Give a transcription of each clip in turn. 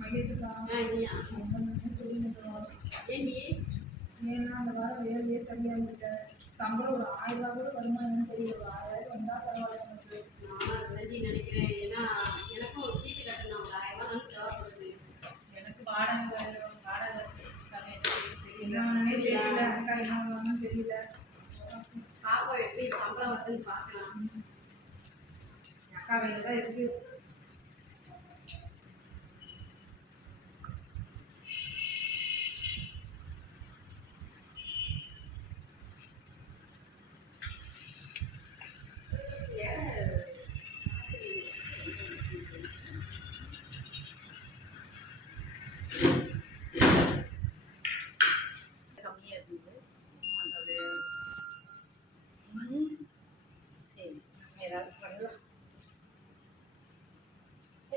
மகேஷுக்கா இல்லையா ஏண்டி ஏன்னா அந்த வாரம் வேலையே சரியாக இருந்துட்டேன். சம்பளம் ஒரு 1000 ரூபா கூட வருமா என்னன்னு தெரியல. ஒரு 1000 வந்தால் பரவாயில்ல எனக்கு. நான் வேண்டி நினைக்கிறேன். ஏன்னா எனக்கும் ஒரு சீட்டு கட்டணும். ஒரு 1000 ரூபா தேவைப்படுது. எனக்கு வாடகை என்னன்னே தெரியல. அக்கா என்ன பண்ணுவாங்கன்னு தெரியல. பாப்பா எப்படி சம்பளம் வருதுன்னு பார்க்கலாம். அக்கா கையில் தான் இருக்கு.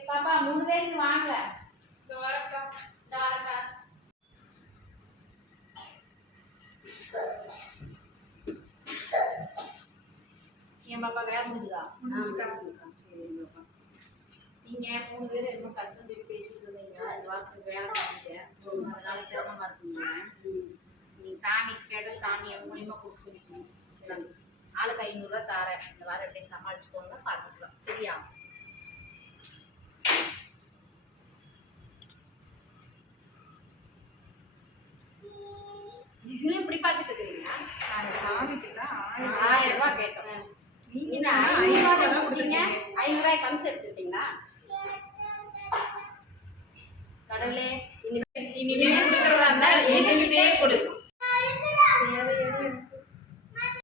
பாப்பா 3 பேருக்கு வாங்க. இந்த வரக்கா என் பாப்பா வேலை முடிஞ்சுதா? முடிஞ்சுக்கா. சரி பாப்பா. நீங்கள் 3 பேர் என்ன கஷ்டம் சொல்லி பேசிட்டு இருந்தீங்க. அது வாரத்துக்கு வேலை செஞ்சீங்க. அதனால சிரமமாக இருக்குங்க. நீங்கள் சாமிக்கு கேட்டால் சாமியை மூலியமாக கொடுக்க சொல்லிக்கணும். சரி, ஆளுக்கு 500 ரூபா தாரேன். இந்த வாரம் எப்படியே சமாளிச்சுக்கோங்க, பார்த்துக்கலாம். சரியா? இன்னும் எப்படி பார்த்துட்டு இருக்கிறீங்க? சாமிக்கு தான் 1000 ரூபா கேட்டோம். நீங்க 500 ரூபா தான் கொடுத்தீங்க. 500 ரூபாய் கமிஷன் எடுத்துக்கிட்டீங்களா? கடவுளே, இனிமே கொடுக்குறதா இருந்தால் எங்ககிட்டே கொடு.